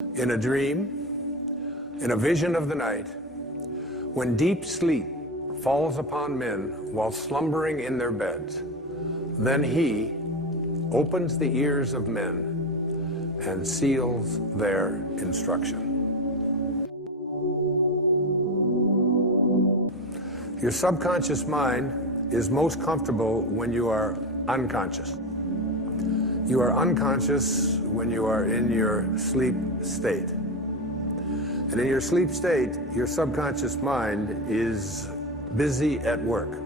In a dream, in a vision of the night, when deep sleep falls upon men while slumbering in their beds, then he opens the ears of men and seals their instruction. Your subconscious mind is most comfortable when you are unconscious. You are unconscious when you are in your sleep state. And in your sleep state, your subconscious mind is busy at work.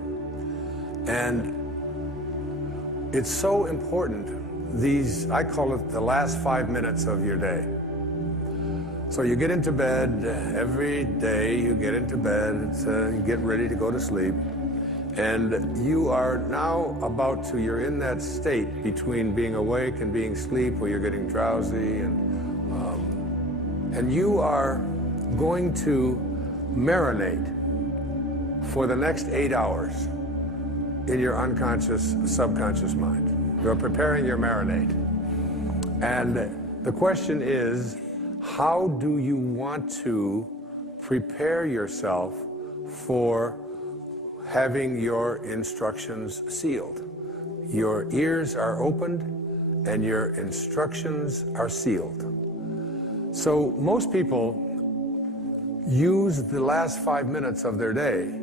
And it's so important, I call it the last 5 minutes of your day. So you get into bed, every day you get into bed, you get ready to go to sleep. And you are now you're in that state between being awake and being asleep, where you're getting drowsy, and you are going to marinate for the next 8 hours in your unconscious, subconscious mind. You're preparing your marinade. And the question is, how do you want to prepare yourself for having your instructions sealed? Your ears are opened and your instructions are sealed. So most people use the last 5 minutes of their day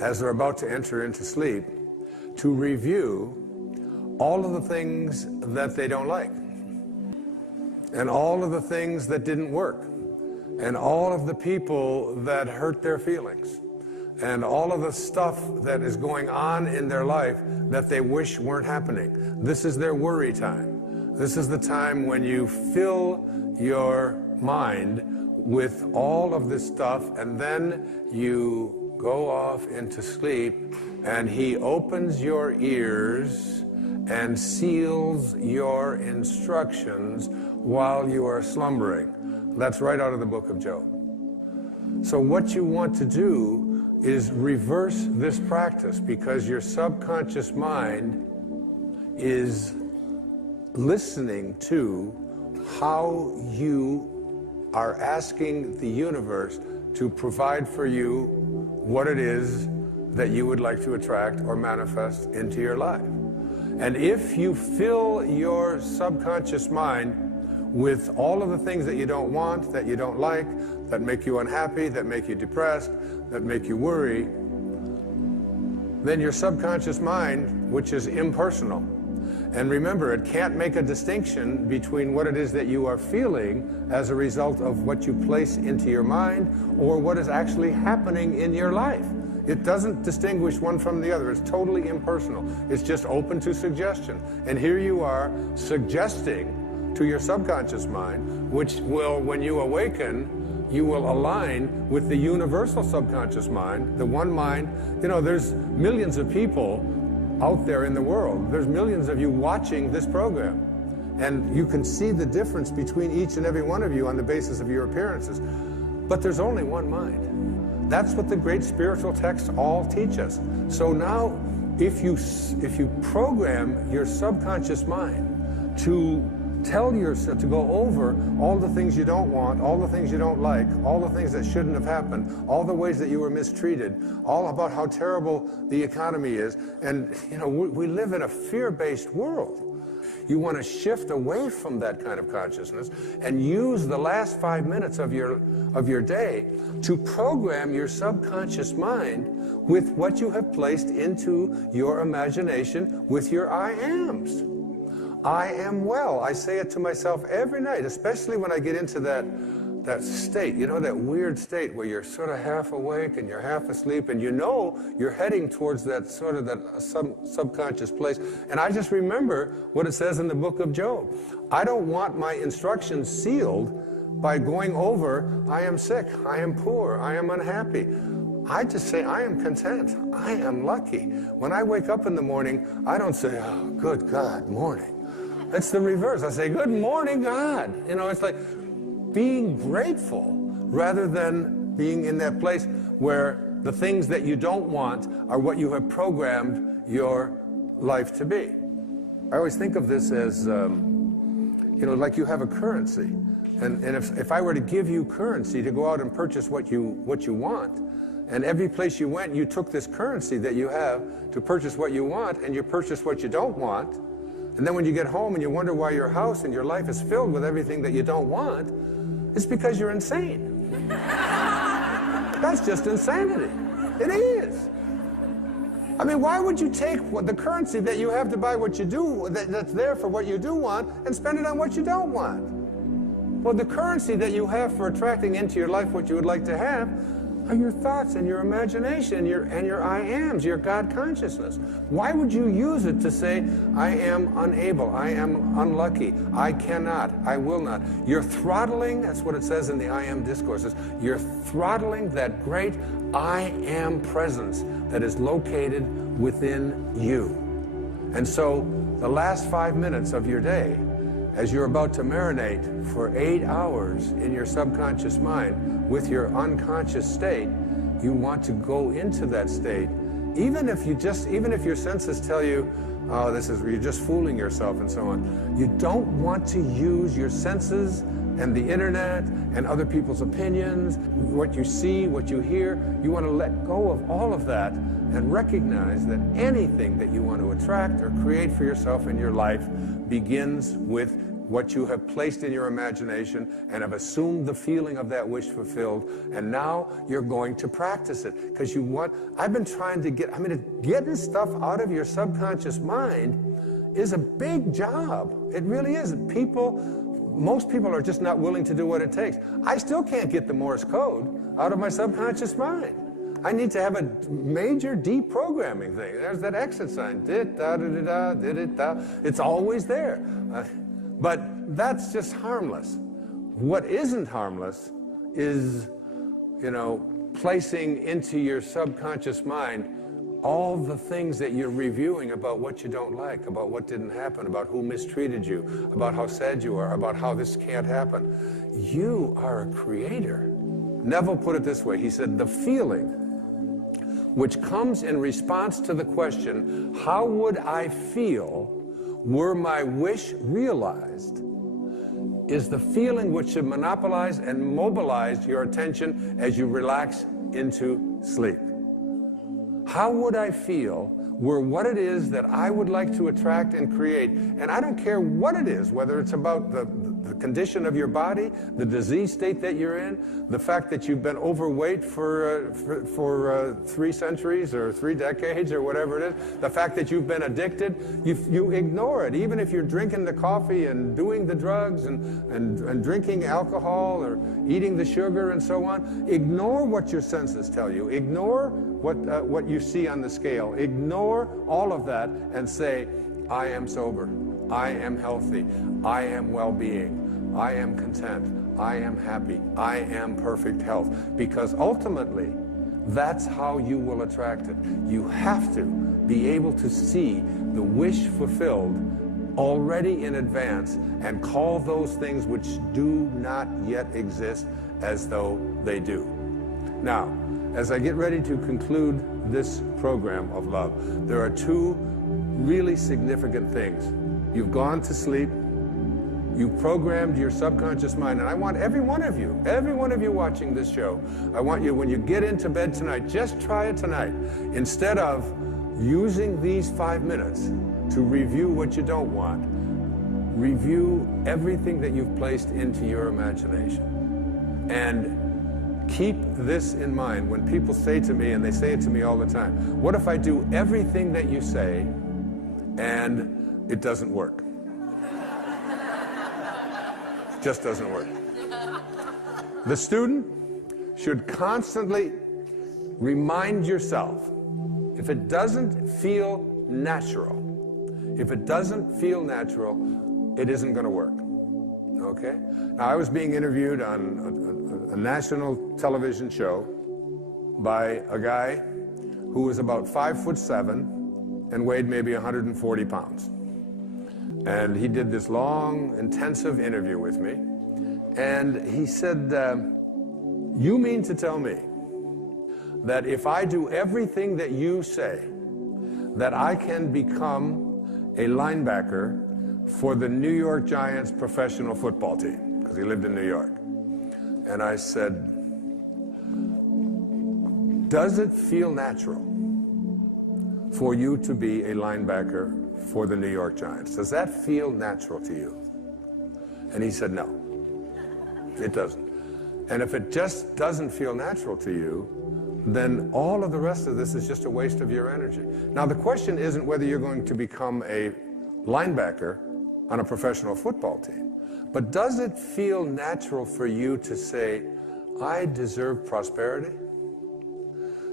as they're about to enter into sleep to review all of the things that they don't like, and all of the things that didn't work, and all of the people that hurt their feelings, and all of the stuff that is going on in their life that they wish weren't happening. This is their worry time. This is the time when you fill your mind with all of this stuff, and then you go off into sleep, and he opens your ears and seals your instructions while you are slumbering. That's right out of the book of Job. So what you want to do is reverse this practice, because your subconscious mind is listening to how you are asking the universe to provide for you what it is that you would like to attract or manifest into your life. And if you fill your subconscious mind with all of the things that you don't want, that you don't like, that make you unhappy, that make you depressed, that make you worry, then your subconscious mind, which is impersonal, and remember, it can't make a distinction between what it is that you are feeling as a result of what you place into your mind or what is actually happening in your life. It doesn't distinguish one from the other. It's totally impersonal. It's just open to suggestion. And here you are suggesting to your subconscious mind, which will, when you awaken, you will align with the universal subconscious mind, the one mind. You know, there's millions of people out there in the world. There's millions of you watching this program. And you can see the difference between each and every one of you on the basis of your appearances. But there's only one mind. That's what the great spiritual texts all teach us. So now, if you program your subconscious mind to tell yourself, to go over all the things you don't want, all the things you don't like, all the things that shouldn't have happened, all the ways that you were mistreated, all about how terrible the economy is. And you know, we live in a fear-based world. You want to shift away from that kind of consciousness and use the last 5 minutes of your day to program your subconscious mind with what you have placed into your imagination with your I ams. I am well. I say it to myself every night, especially when I get into that state, you know, that weird state where you're sort of half awake and you're half asleep, and you know you're heading towards that sort of subconscious place. And I just remember what it says in the book of Job. I don't want my instructions sealed by going over, I am sick, I am poor, I am unhappy. I just say, I am content, I am lucky. When I wake up in the morning, I don't say, oh, good God, morning. It's the reverse. I say, good morning, God. You know, it's like being grateful rather than being in that place where the things that you don't want are what you have programmed your life to be. I always think of this as, you know, like you have a currency. And if I were to give you currency to go out and purchase what you want, and every place you went, you took this currency that you have to purchase what you want, and you purchase what you don't want, and then when you get home and you wonder why your house and your life is filled with everything that you don't want, it's because you're insane. That's just insanity. It is. I mean, why would you take the currency that you have to buy what you do, that's there for what you do want, and spend it on what you don't want? Well, the currency that you have for attracting into your life what you would like to have are your thoughts and your imagination and your I ams, your God consciousness. Why would you use it to say, I am unable, I am unlucky, I cannot, I will not? You're throttling, that's what it says in the I am discourses, you're throttling that great I am presence that is located within you. And so the last 5 minutes of your day, as you're about to marinate for 8 hours in your subconscious mind with your unconscious state, you want to go into that state, even if your senses tell you, oh, you're just fooling yourself and so on. You don't want to use your senses and the internet and other people's opinions, what you see, what you hear. You want to let go of all of that and recognize that anything that you want to attract or create for yourself in your life begins with what you have placed in your imagination and have assumed the feeling of that wish fulfilled, and now you're going to practice it because you want. Getting stuff out of your subconscious mind is a big job. It really is. Most people are just not willing to do what it takes. I still can't get the Morse code out of my subconscious mind. I need to have a major deprogramming thing. There's that exit sign. Dit-da-da-da-da, dit-da. It's always there. But that's just harmless. What isn't harmless is, placing into your subconscious mind all the things that you're reviewing about what you don't like, about what didn't happen, about who mistreated you, about how sad you are, about how this can't happen. You are a creator. Neville put it this way. He said, the feeling which comes in response to the question, how would I feel were my wish realized, is the feeling which should monopolize and mobilize your attention as you relax into sleep. How would I feel were what it is that I would like to attract and create? And I don't care what it is, whether it's about the condition of your body, the disease state that you're in, the fact that you've been overweight for 3 centuries or 3 decades or whatever it is, the fact that you've been addicted, you ignore it. Even if you're drinking the coffee and doing the drugs and drinking alcohol or eating the sugar and so on, ignore what your senses tell you. Ignore what you see on the scale. Ignore all of that and say, I am sober, I am healthy, I am well-being, I am content, I am happy, I am perfect health. Because ultimately, that's how you will attract it. You have to be able to see the wish fulfilled already in advance and call those things which do not yet exist as though they do. Now, as I get ready to conclude this program of love, there are 2 really significant things. You've gone to sleep, you've programmed your subconscious mind, and I want every one of you watching this show, I want you, when you get into bed tonight, just try it tonight. Instead of using these 5 minutes to review what you don't want, review everything that you've placed into your imagination. And keep this in mind when people say to me, and they say it to me all the time, what if I do everything that you say and it doesn't work? It just doesn't work. The student should constantly remind yourself, if it doesn't feel natural, it isn't going to work. Okay? Now, I was being interviewed on a national television show by a guy who was about 5'7" and weighed maybe 140 pounds. And he did this long, intensive interview with me. And he said, you mean to tell me that if I do everything that you say, that I can become a linebacker for the New York Giants professional football team? because he lived in New York. And I said, does it feel natural for you to be a linebacker for the New York Giants? Does that feel natural to you? And he said, no, it doesn't. And if it just doesn't feel natural to you, then all of the rest of this is just a waste of your energy. Now, the question isn't whether you're going to become a linebacker on a professional football team, but does it feel natural for you to say, I deserve prosperity?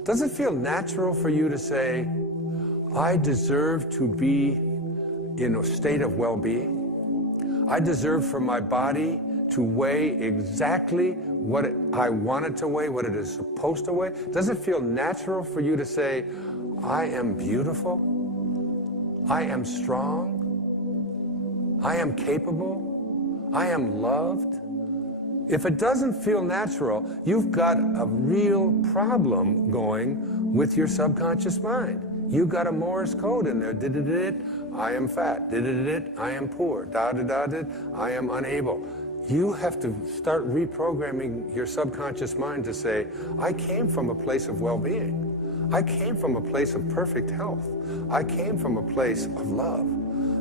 Does it feel natural for you to say, I deserve to be in a state of well-being? I deserve for my body to weigh exactly what I want it to weigh, what it is supposed to weigh? Does it feel natural for you to say, I am beautiful, I am strong, I am capable, I am loved? If it doesn't feel natural, you've got a real problem going with your subconscious mind. You've got a Morse code in there. Did I am fat. Did I am poor. I am unable. You have to start reprogramming your subconscious mind to say, I came from a place of well-being. I came from a place of perfect health. I came from a place of love.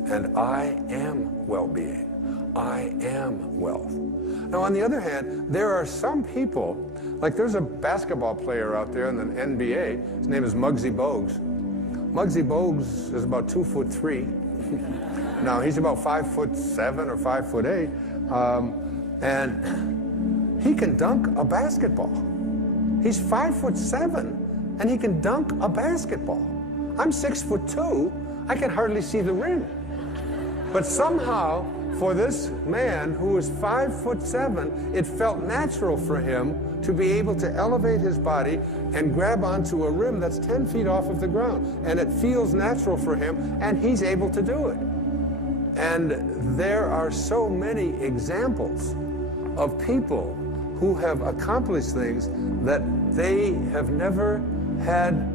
And I am well-being. I am wealth. Now, on the other hand, there are some people, like there's a basketball player out there in the NBA. His name is Muggsy Bogues. Muggsy Bogues is about 2'3". Now, he's about 5'7" or 5'8". And he can dunk a basketball. He's 5'7", and he can dunk a basketball. I'm 6'2". I can hardly see the rim. But somehow, for this man who is 5'7", it felt natural for him to be able to elevate his body and grab onto a rim that's 10 feet off of the ground. And it feels natural for him, and he's able to do it. And there are so many examples of people who have accomplished things that they have never had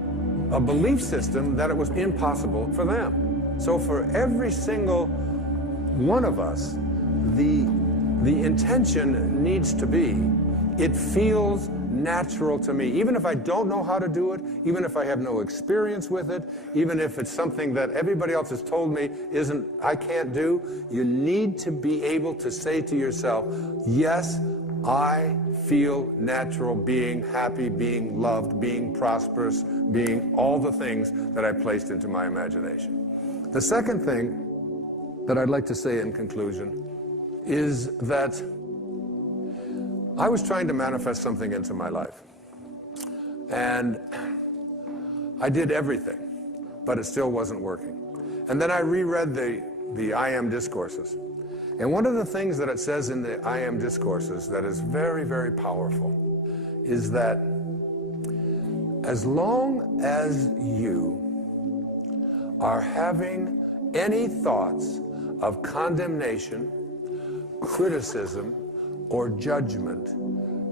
a belief system that it was impossible for them. So for every single one of us, the intention needs to be, it feels natural to me. Even if I don't know how to do it, even if I have no experience with it, even if it's something that everybody else has told me I can't do, you need to be able to say to yourself, yes, I feel natural being happy, being loved, being prosperous, being all the things that I placed into my imagination. The second thing that I'd like to say in conclusion is that I was trying to manifest something into my life. And I did everything, but it still wasn't working. And then I reread the I Am discourses. And one of the things that it says in the I Am discourses that is very, very powerful is that as long as you are having any thoughts of condemnation, criticism, or judgment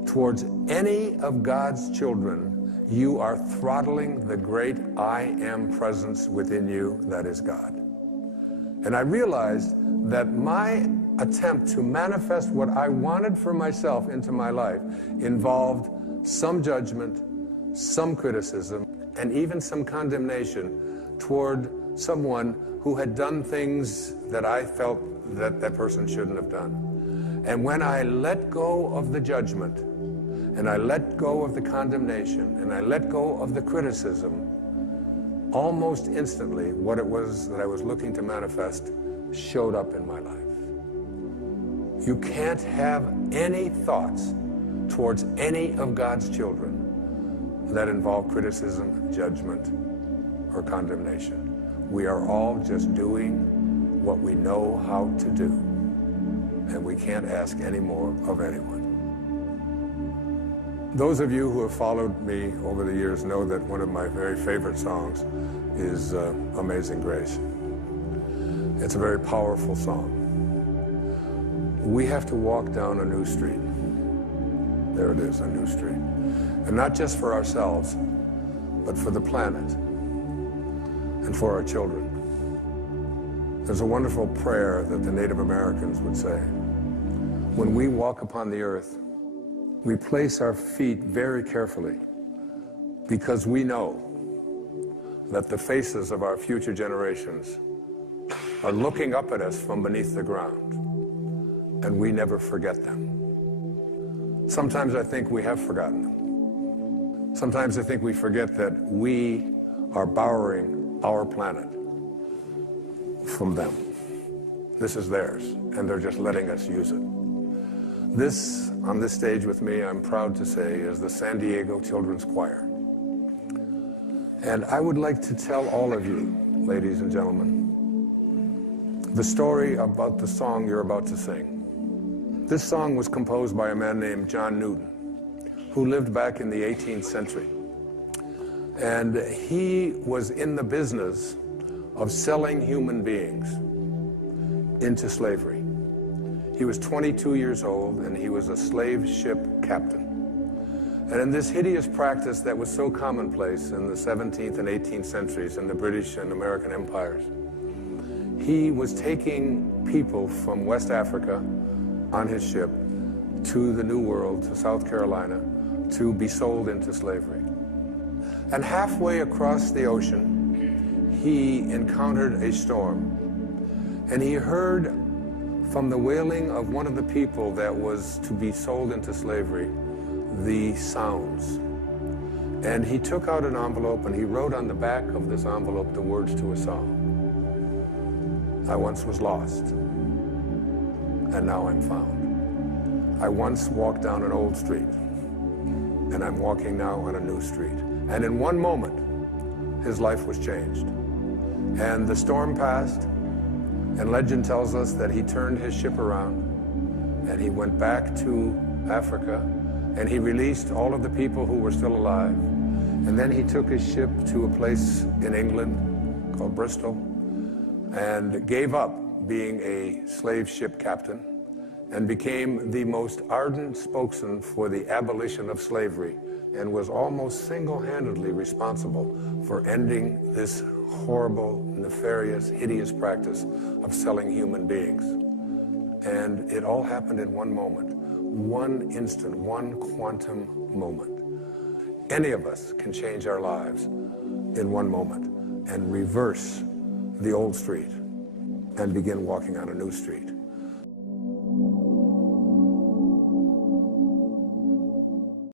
towards any of God's children, you are throttling the great I Am presence within you that is God. And I realized that my attempt to manifest what I wanted for myself into my life involved some judgment, some criticism, and even some condemnation toward someone who had done things that I felt that that person shouldn't have done. And when I let go of the judgment, and I let go of the condemnation, and I let go of the criticism, almost instantly what it was that I was looking to manifest showed up in my life. You can't have any thoughts towards any of God's children that involve criticism, judgment, or condemnation. We are all just doing what we know how to do, and we can't ask any more of anyone. Those of you who have followed me over the years know that one of my very favorite songs is Amazing Grace. It's a very powerful song. We have to walk down a new street. There it is, a new street. And not just for ourselves, but for the planet and for our children. There's a wonderful prayer that the Native Americans would say. When we walk upon the earth, we place our feet very carefully because we know that the faces of our future generations are looking up at us from beneath the ground, and we never forget them. Sometimes I think we have forgotten them. Sometimes I think we forget that we are borrowing our planet from them. This is theirs, and they're just letting us use it. This, on this stage with me, I'm proud to say, is the San Diego Children's Choir. And I would like to tell all of you, ladies and gentlemen, the story about the song you're about to sing. This song was composed by a man named John Newton, who lived back in the 18th century. And he was in the business of selling human beings into slavery. He was 22 years old, and he was a slave ship captain. And in this hideous practice that was so commonplace in the 17th and 18th centuries in the British and American empires, he was taking people from West Africa on his ship to the New World, to South Carolina, to be sold into slavery. And halfway across the ocean, he encountered a storm. And he heard from the wailing of one of the people that was to be sold into slavery, the sounds. And he took out an envelope and he wrote on the back of this envelope the words to a song. I once was lost, and now I'm found. I once walked down an old street, and I'm walking now on a new street. And in one moment, his life was changed. And the storm passed, and legend tells us that he turned his ship around, and he went back to Africa, and he released all of the people who were still alive. And then he took his ship to a place in England called Bristol, and gave up being a slave ship captain and became the most ardent spokesman for the abolition of slavery, and was almost single-handedly responsible for ending this horrible, nefarious, hideous practice of selling human beings. And it all happened in one moment, one instant, one quantum moment. Any of us can change our lives in one moment and reverse the old street and begin walking on a new street.